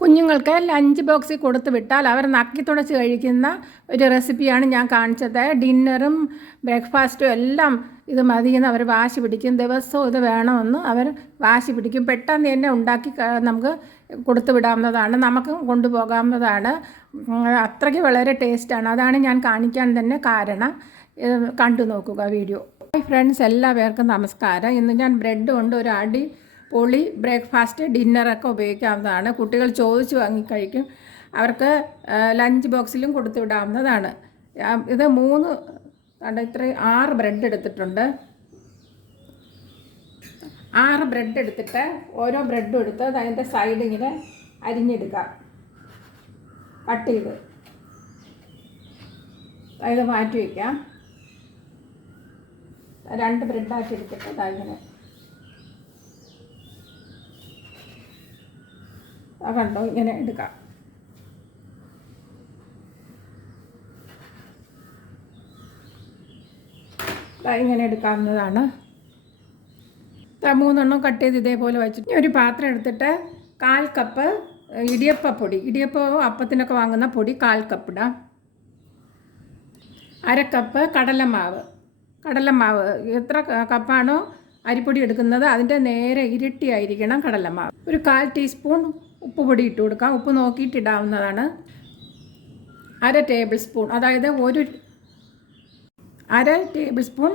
കുഞ്ഞുങ്ങൾക്ക് ലഞ്ച് ബോക്സിൽ കൊടുത്ത് വിട്ടാൽ അവർ നക്കി തുടച്ച് കഴിക്കുന്ന ഒരു റെസിപ്പിയാണ് ഞാൻ കാണിച്ചത്. ഡിന്നറും ബ്രേക്ക്ഫാസ്റ്റും എല്ലാം ഇത് മതിയെന്ന് അവർ വാശി പിടിക്കും. ദിവസവും ഇത് വേണമെന്ന് അവർ വാശി പിടിക്കും. പെട്ടെന്ന് തന്നെ ഉണ്ടാക്കി നമുക്ക് കൊടുത്തു വിടാവുന്നതാണ്, നമുക്ക് കൊണ്ടുപോകാവുന്നതാണ്. അത്രയ്ക്ക് വളരെ ടേസ്റ്റാണ്. അതാണ് ഞാൻ കാണിക്കാൻ തന്നെ കാരണം. കണ്ടു നോക്കുക വീഡിയോ. ഫ്രണ്ട്സ്, എല്ലാവർക്കും നമസ്കാരം. ഇന്ന് ഞാൻ ബ്രെഡ് കൊണ്ട് ഒരു പൊളി ബ്രേക്ക്ഫാസ്റ്റ് ഡിന്നറൊക്കെ ഉപയോഗിക്കാവുന്നതാണ്. കുട്ടികൾ ചോദിച്ച് വാങ്ങിക്കഴിക്കും. അവർക്ക് ലഞ്ച് ബോക്സിലും കൊടുത്തു വിടാവുന്നതാണ്. ഇത് 6 ബ്രെഡ് എടുത്തിട്ടുണ്ട്. 6 ബ്രെഡ് എടുത്തിട്ട് ഓരോ ബ്രെഡും എടുത്ത് അതിൻ്റെ സൈഡ് ഇങ്ങനെ അരിഞ്ഞെടുക്കാം, കട്ട് ചെയ്ത് ഇത് മാറ്റി വയ്ക്കാം. 2 ബ്രെഡാക്കി എടുത്തിട്ട് ഇങ്ങനെ കണ്ടോ, ഇങ്ങനെ എടുക്കാം. ഇങ്ങനെ എടുക്കാവുന്നതാണ്. 3 എണ്ണം കട്ട് ചെയ്ത് ഇതേപോലെ വെച്ചിട്ട് ഒരു പാത്രം എടുത്തിട്ട് 1/4 കപ്പ് ഇടിയപ്പപ്പൊടി, ഇടിയപ്പവും അപ്പത്തിനൊക്കെ വാങ്ങുന്ന പൊടി 1/4 കപ്പ് ഇടാം. 1/2 കപ്പ് കടലമാവ് എത്ര കപ്പാണോ അരിപ്പൊടി എടുക്കുന്നത് അതിൻ്റെ നേരെ ഇരട്ടിയായിരിക്കണം കടലമാവ്. ഒരു 1/4 ടീസ്പൂൺ ഉപ്പ് പൊടി ഇട്ട് കൊടുക്കാം. ഉപ്പ് നോക്കിയിട്ട് ഇടാവുന്നതാണ്. 1/2 ടേബിൾ സ്പൂൺ, അതായത് 1/2 ടേബിൾ സ്പൂൺ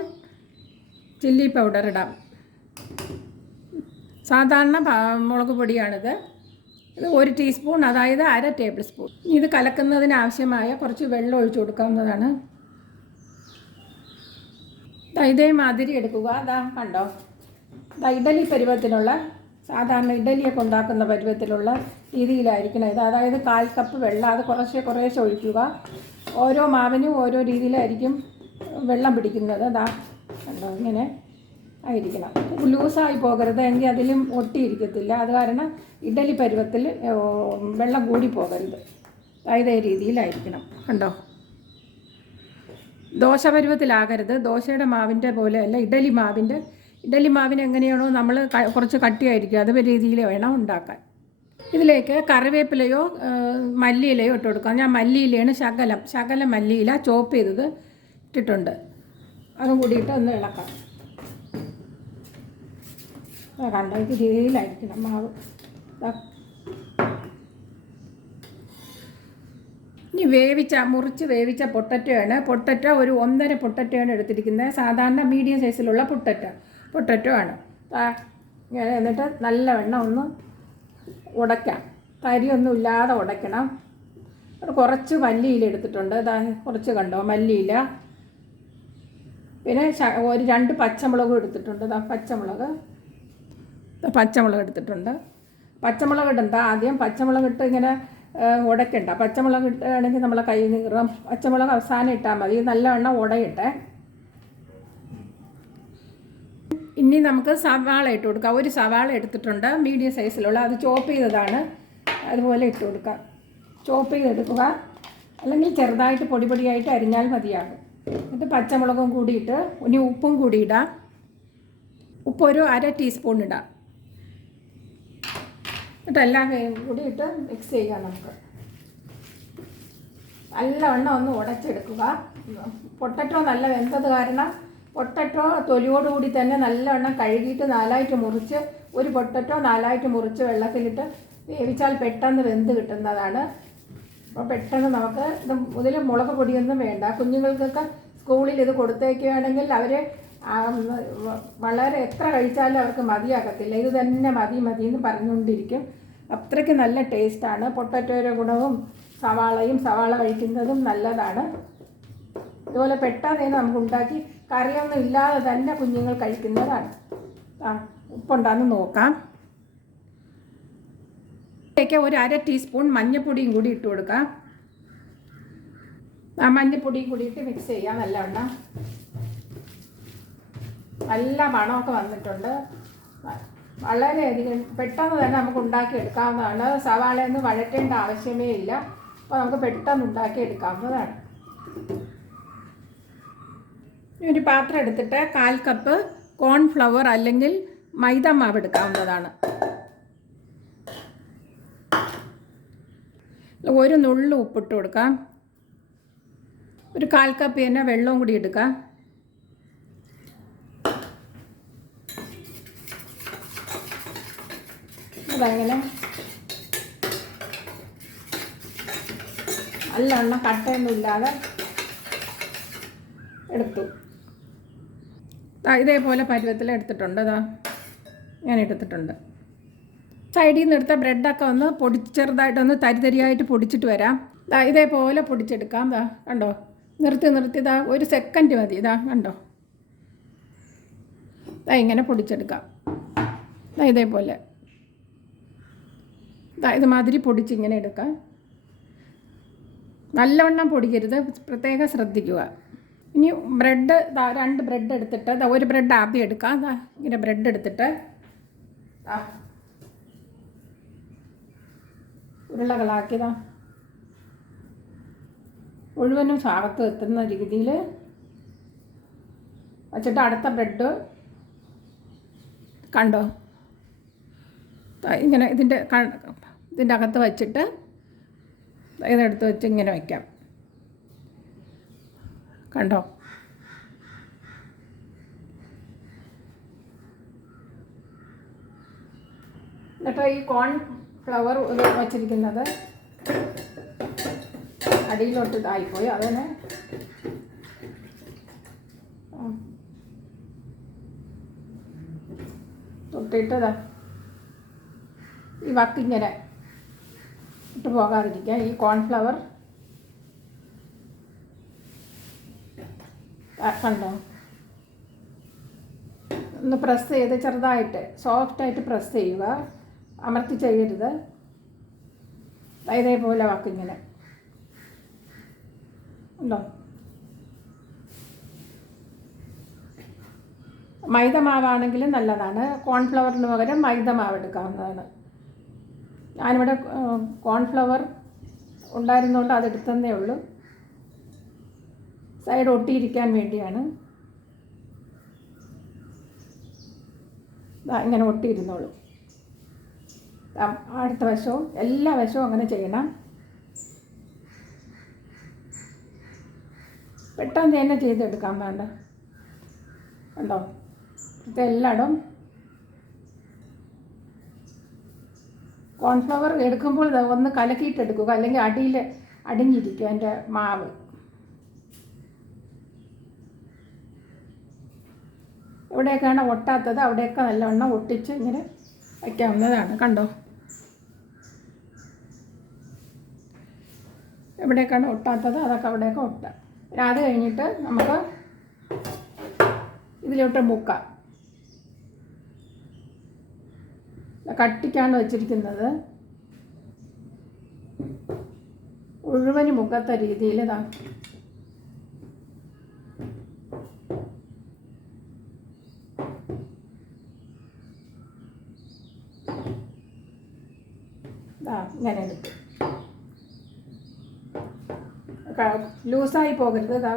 ചില്ലി പൗഡർ ഇടാം. സാധാരണ മുളക് പൊടിയാണിത്. ഇത് 1 ടീസ്പൂൺ, അതായത് 1/2 ടേബിൾ സ്പൂൺ. ഇത് കലക്കുന്നതിന് ആവശ്യമായ കുറച്ച് വെള്ളം ഒഴിച്ചു കൊടുക്കാവുന്നതാണ്. ഇതേമാതിരി എടുക്കുക. കണ്ടോ, ഇഡലി പരുവത്തിലുള്ള, സാധാരണ ഇഡലിയൊക്കെ ഉണ്ടാക്കുന്ന പരുവത്തിലുള്ള രീതിയിലായിരിക്കണം ഇത്. അതായത് 1/4 കപ്പ് വെള്ളം, അത് കുറേശ്ശെ ഒഴിക്കുക. ഓരോ മാവിനും ഓരോ രീതിയിലായിരിക്കും വെള്ളം പിടിക്കുന്നത്. കണ്ടോ, ഇങ്ങനെ ആയിരിക്കണം. ലൂസായി പോകരുത്, എങ്കിൽ അതിലും ഒട്ടിയിരിക്കത്തില്ല. അത് കാരണം ഇഡലി പരുവത്തിൽ വെള്ളം കൂടി പോകരുത്. ഇതേ രീതിയിലായിരിക്കണം. കണ്ടോ, ദോശ പരുവത്തിലാകരുത്. ദോശയുടെ മാവിൻ്റെ പോലെയല്ല, ഇഡലി മാവിന് എങ്ങനെയാണോ നമ്മൾ കുറച്ച് കട്ടിയായിരിക്കും, അത് രീതിയിൽ വേണം ഉണ്ടാക്കാൻ. ഇതിലേക്ക് കറിവേപ്പിലയോ മല്ലിയിലയോ ഇട്ട് കൊടുക്കാം. ഞാൻ മല്ലിയിലയാണ്, ശകലം മല്ലിയില ചോപ്പ് ചെയ്തത് ഇട്ടിട്ടുണ്ട്. അതും കൂടിയിട്ട് ഒന്ന് ഇളക്കാം. കണ്ടോ, ഇത് രീതിയിലായിരിക്കണം മാവ്. ഇനി മുറിച്ച് വേവിച്ച പൊട്ടറ്റോ ഒരു 1.5 പൊട്ടറ്റോയാണ് എടുത്തിരിക്കുന്നത്. സാധാരണ മീഡിയം സൈസിലുള്ള പൊട്ടറ്റോ ആണ്. എന്നിട്ട് നല്ലവണ്ണം ഒന്ന് ഉടയ്ക്കാം. തരിയൊന്നും ഇല്ലാതെ ഉടയ്ക്കണം. കുറച്ച് മല്ലിയില എടുത്തിട്ടുണ്ട്. കുറച്ച് കണ്ടോ മല്ലിയില. പിന്നെ ഒരു 2 പച്ചമുളകും എടുത്തിട്ടുണ്ട്. പച്ചമുളക് എടുത്തിട്ടുണ്ട്. പച്ചമുളക് ഇടണ്ട, ആദ്യം പച്ചമുളക് ഇട്ട് ഇങ്ങനെ ഉടയ്ക്കണ്ട. പച്ചമുളക് ഇട്ടാണെങ്കിൽ നമ്മളെ കൈ നീറും. പച്ചമുളക് അവസാനം ഇട്ടാൽ മതി. നല്ലവണ്ണം ഉടയിട്ടെ. ഇനി നമുക്ക് സവാള ഇട്ട് കൊടുക്കാം. ഒരു സവാള എടുത്തിട്ടുണ്ട്, മീഡിയം സൈസിലുള്ള, അത് ചോപ്പ് ചെയ്തതാണ്. അതുപോലെ ഇട്ട് കൊടുക്കാം. ചോപ്പ് ചെയ്തെടുക്കുക, അല്ലെങ്കിൽ ചെറുതായിട്ട് പൊടിയായിട്ട് അരിഞ്ഞാൽ മതിയാകും. എന്നിട്ട് പച്ചമുളകും കൂടിയിട്ട് ഇനി ഉപ്പും കൂടി ഇടാം. ഉപ്പ് ഒരു 1/2 ടീസ്പൂൺ ഇടാം. എന്നിട്ട് എല്ലാം കൂടി ഇട്ട് മിക്സ് ചെയ്യാം. നമുക്ക് നല്ലവണ്ണം ഒന്ന് ഉടച്ചെടുക്കുക. പൊട്ടറ്റോ നല്ല വെന്തത് കാരണം പൊട്ടറ്റോ തൊലിയോടുകൂടി തന്നെ നല്ലവണ്ണം കഴുകിയിട്ട് 4ആയിട്ട് മുറിച്ച്, ഒരു പൊട്ടറ്റോ 4ആയിട്ട് മുറിച്ച് വെള്ളത്തിലിട്ട് വേവിച്ചാൽ പെട്ടെന്ന് വെന്ത് കിട്ടുന്നതാണ്. അപ്പോൾ പെട്ടെന്ന് നമുക്ക് ഇതിൽ മുളക് പൊടിയൊന്നും വേണ്ട. കുഞ്ഞുങ്ങൾക്കൊക്കെ സ്കൂളിൽ ഇത് കൊടുത്തേക്കുകയാണെങ്കിൽ അവർ വളരെ എത്ര കഴിച്ചാലും അവർക്ക് മതിയാകത്തില്ല. ഇത് തന്നെ മതി എന്ന് പറഞ്ഞുകൊണ്ടിരിക്കും. അത്രയ്ക്ക് നല്ല ടേസ്റ്റാണ്. പൊട്ടറ്റോയുടെ ഗുണവും സവാള കഴിക്കുന്നതും നല്ലതാണ്. ഇതുപോലെ പെട്ടെന്ന് നമുക്ക് ഉണ്ടാക്കി കറിയൊന്നും ഇല്ലാതെ തന്നെ കുഞ്ഞുങ്ങൾ കഴിക്കുന്നതാണ്. ഉപ്പുണ്ടാന്ന് നോക്കാം. ഇതിലേക്ക് ഒരു 1/2 ടീസ്പൂൺ മഞ്ഞൾപ്പൊടിയും കൂടി ഇട്ട് കൊടുക്കാം. മഞ്ഞൾപ്പൊടിയും കൂടിയിട്ട് മിക്സ് ചെയ്യാം. നല്ലവണ്ണം നല്ല മണമൊക്കെ വന്നിട്ടുണ്ട്. വളരെയധികം പെട്ടെന്ന് തന്നെ നമുക്ക് ഉണ്ടാക്കിയെടുക്കാവുന്നതാണ്. സവാളയൊന്നും വഴറ്റേണ്ട ആവശ്യമേ ഇല്ല. അപ്പോൾ നമുക്ക് പെട്ടെന്ന് ഉണ്ടാക്കിയെടുക്കാവുന്നതാണ്. ഒരു പാത്രം എടുത്തിട്ട് 1/4 കപ്പ് കോൺഫ്ലവർ അല്ലെങ്കിൽ മൈദ മാവ് എടുക്കാവുന്നതാണ്. ഒരു നുള്ളു ഉപ്പിട്ട് കൊടുക്കാം. ഒരു 1/4 കപ്പ് തന്നെ വെള്ളവും കൂടി എടുക്കാം. അതങ്ങനെ നല്ലവണ്ണം കട്ടയൊന്നും ഇല്ലാതെ എടുത്തു. ഇതേപോലെ പരുവത്തിൽ എടുത്തിട്ടുണ്ട്. ഞാൻ എടുത്തിട്ടുണ്ട്. സൈഡിൽ നിന്ന് എടുത്ത ബ്രെഡൊക്കെ ഒന്ന് ചെറുതായിട്ടൊന്ന് തരിതരിയായിട്ട് പൊടിച്ചിട്ട് വരാം. ഇതേപോലെ പൊടിച്ചെടുക്കാം. കണ്ടോ, നിർത്തി 1 സെക്കൻഡ് മതി. കണ്ടോ, ഇങ്ങനെ പൊടിച്ചെടുക്കാം. ഇതേപോലെ ഇതുമാതിരി പൊടിച്ചിങ്ങനെ എടുക്കാം. നല്ലവണ്ണം പൊടിക്കരുത്, പ്രത്യേകം ശ്രദ്ധിക്കുക. ഇനി ബ്രെഡ് 2 ബ്രെഡ് എടുത്തിട്ട് 1 ബ്രെഡ് ആദ്യം എടുക്കാം. ഇങ്ങനെ ബ്രെഡ് എടുത്തിട്ട് ഉരുളകളാക്കി മുഴുവനും ഭാഗത്ത് എത്തുന്ന രീതിയിൽ വച്ചിട്ട് അടുത്ത ബ്രെഡ് കണ്ടോ ഇങ്ങനെ ഇതിൻ്റെ അകത്ത് വച്ചിട്ട് ഇതെടുത്ത് വെച്ച് ഇങ്ങനെ വയ്ക്കാം. കണ്ടോ, എന്നിട്ട് ഈ കോൺഫ്ലവർ വച്ചിരിക്കുന്നത് അടിയിലോട്ട് ഇതായിപ്പോയി. അതിനെ തൊട്ടിട്ട് ഈ വക്കിങ്ങനെ ഇട്ട് പോകാതിരിക്കുക. ഈ കോൺഫ്ലവർ കണ്ടോ, ഒന്ന് പ്രസ് ചെയ്ത് ചെറുതായിട്ട് സോഫ്റ്റായിട്ട് പ്രസ് ചെയ്യുക, അമർത്തി ചെയ്യരുത്. ഇതേപോലെ വക്കിങ്ങനെ ഉണ്ടോ. മൈദ മാവാണെങ്കിലും നല്ലതാണ്. കോൺഫ്ലവറിന് പകരം മൈദ മാവ് എടുക്കാവുന്നതാണ്. ഞാനിവിടെ കോൺഫ്ലവർ ഉണ്ടായിരുന്നുകൊണ്ട് അതെടുത്തതേ ഉള്ളൂ. സൈഡ് ഒട്ടിയിരിക്കാൻ വേണ്ടിയാണ്. ഇങ്ങനെ ഒട്ടിയിരുന്നോളൂ. അടുത്ത വശവും എല്ലാ വശവും അങ്ങനെ ചെയ്യണം. പെട്ടെന്ന് തന്നെ ചെയ്തെടുക്കാൻ വേണ്ട. കണ്ടോ, ഇതെല്ലായിടും കോൺഫ്ലവർ എടുക്കുമ്പോൾ ഒന്ന് കലക്കിയിട്ടെടുക്കുക, അല്ലെങ്കിൽ അടിയിൽ അടിഞ്ഞിരിക്കും അതിൻ്റെ മാവ്. എവിടെയൊക്കെയാണ് ഒട്ടാത്തത് അവിടെയൊക്കെ നല്ലവണ്ണം ഒട്ടിച്ച് ഇങ്ങനെ വയ്ക്കാവുന്നതാണ്. കണ്ടോ, എവിടെയൊക്കെയാണ് ഒട്ടാത്തത് അതൊക്കെ അവിടെയൊക്കെ ഒട്ടാം. അത് കഴിഞ്ഞിട്ട് നമുക്ക് ഇതിലോട്ട് മുക്കാം. കട്ടിക്കാണ് വെച്ചിരിക്കുന്നത്. മുഴുവന് മുഖത്ത രീതിയിൽ ഇങ്ങനെ എടുത്തു. ലൂസായി പോകരുത്.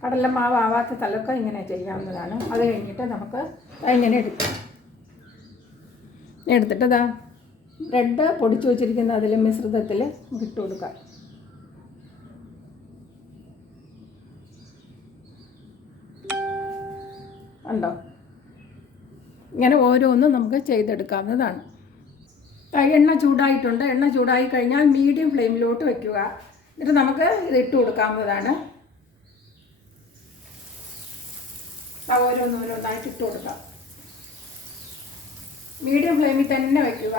കടലമാവ് ആവാത്ത തലൊക്കെ ഇങ്ങനെ ചെയ്യാവുന്നതാണ്. അത് കഴിഞ്ഞിട്ട് നമുക്ക് ഇങ്ങനെ എടുത്തിട്ട് ബ്രെഡ് പൊടിച്ചു വച്ചിരിക്കുന്ന അതിൽ മിശ്രിതത്തിൽ ഇട്ട് കൊടുക്കാം. ഉണ്ടോ, ഇങ്ങനെ ഓരോന്നും നമുക്ക് ചെയ്തെടുക്കാവുന്നതാണ്. എണ്ണ ചൂടായിട്ടുണ്ട്. എണ്ണ ചൂടായി കഴിഞ്ഞാൽ മീഡിയം ഫ്ലെയിമിലോട്ട് വയ്ക്കുക. എന്നിട്ട് നമുക്ക് ഇത് ഇട്ട് കൊടുക്കാവുന്നതാണ്. ഓരോന്നോരോന്നായിട്ട് ഇട്ട് കൊടുക്കാം. മീഡിയം ഫ്ലെയിമിൽ തന്നെ വയ്ക്കുക.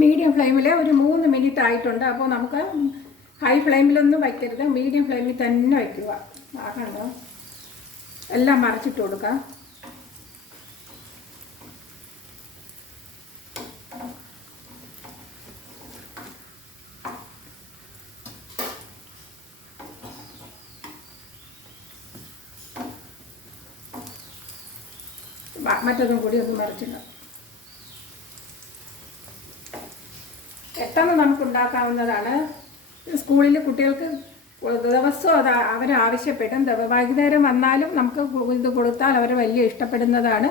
മീഡിയം ഫ്ലെയിമിൽ ഒരു 3 മിനിറ്റ് ആയിട്ടുണ്ട്. അപ്പോൾ നമുക്ക് ഹൈ ഫ്ലെയിമിലൊന്നും വയ്ക്കരുത്, മീഡിയം ഫ്ലെയിമിൽ തന്നെ വയ്ക്കുക. കണ്ടോ, എല്ലാം മറിച്ചിട്ട് കൊടുക്കുക. മറ്റൊന്നും കൂടി ഒന്ന് മറിച്ചിടാം. പെട്ടെന്ന് നമുക്ക് ഉണ്ടാക്കാവുന്നതാണ്. സ്കൂളിൽ കുട്ടികൾക്ക് ദിവസവും അത് അവരാവശ്യപ്പെടും. വൈകുന്നേരം വന്നാലും നമുക്ക് ഇത് കൊടുത്താൽ അവർ വലിയ ഇഷ്ടപ്പെടുന്നതാണ്.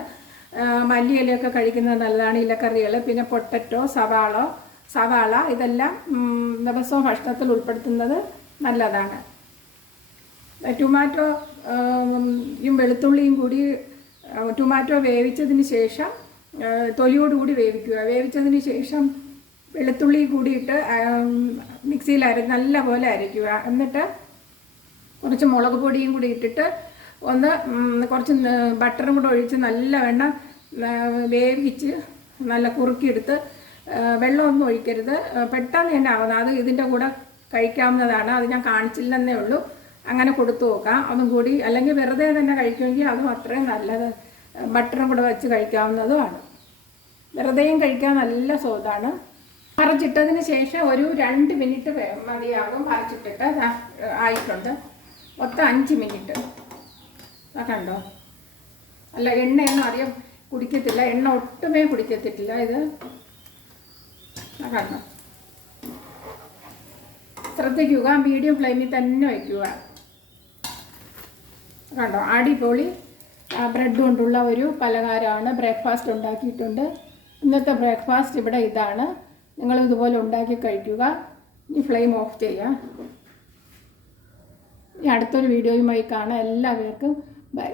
മല്ലിയിലയൊക്കെ കഴിക്കുന്നത് നല്ലതാണ്, ഇലക്കറികൾ. പിന്നെ പൊട്ടറ്റോ, സവാള ഇതെല്ലാം ദിവസവും ഭക്ഷണത്തിൽ ഉൾപ്പെടുത്തുന്നത് നല്ലതാണ്. ടൊമാറ്റോയും വെളുത്തുള്ളിയും കൂടി ടൊമാറ്റോ വേവിച്ചതിന് ശേഷം തൊലിയോടുകൂടി വേവിക്കുക. വേവിച്ചതിന് ശേഷം വെളുത്തുള്ളി കൂടിയിട്ട് മിക്സിയിൽ നല്ല പോലെ അരയ്ക്കുക. എന്നിട്ട് കുറച്ച് മുളക് പൊടിയും കൂടി ഇട്ടിട്ട് കുറച്ച് ബട്ടറും കൂടെ ഒഴിച്ച് നല്ലവണ്ണം വേവിച്ച് നല്ല കുറുക്കിയെടുത്ത്, വെള്ളമൊന്നും ഒഴിക്കരുത്, പെട്ടെന്ന് തന്നെ ആവുന്നത്. അത് ഇതിൻ്റെ കൂടെ കഴിക്കാവുന്നതാണ്. അത് ഞാൻ കാണിച്ചില്ലെന്നേ ഉള്ളൂ. അങ്ങനെ കൊടുത്തു നോക്കാം അതും കൂടി. അല്ലെങ്കിൽ വെറുതെ തന്നെ കഴിക്കുമെങ്കിൽ അതും അത്രയും നല്ലത്. ബട്ടറും കൂടെ വെച്ച് കഴിക്കാവുന്നതുമാണ്. വെറുതെയും കഴിക്കാൻ നല്ല സ്വാദാണ്. അരച്ചിട്ടതിന് ശേഷം ഒരു 2 മിനിറ്റ് മതിയാകും. അരച്ചിട്ടിട്ട് ആയിട്ടുണ്ട്. മൊത്തം 5 മിനിറ്റ്. കണ്ടോ? അല്ല, എണ്ണയൊന്നും അറിയാൻ കുടിക്കത്തില്ല, എണ്ണ ഒട്ടുമേ കുടിക്കത്തില്ല ഇത്. കണ്ടോ? ശ്രദ്ധിക്കുക, മീഡിയം ഫ്ലെയിമിൽ തന്നെ വയ്ക്കുക. കണ്ടോ? അടിപൊളി ബ്രെഡ് കൊണ്ടുള്ള ഒരു പലഹാരമാണ്. ബ്രേക്ക്ഫാസ്റ്റ് ഉണ്ടാക്കിയിട്ടുണ്ട്. ഇന്നത്തെ ബ്രേക്ക്ഫാസ്റ്റ് ഇവിടെ ഇതാണ്. നിങ്ങൾ ഇതുപോലെ ഉണ്ടാക്കി കഴിക്കുക. ഈ ഫ്ലെയിം ഓഫ് ചെയ്യുക. ഇനി അടുത്തൊരു വീഡിയോയുമായി കാണാം. എല്ലാവർക്കും ബൈ.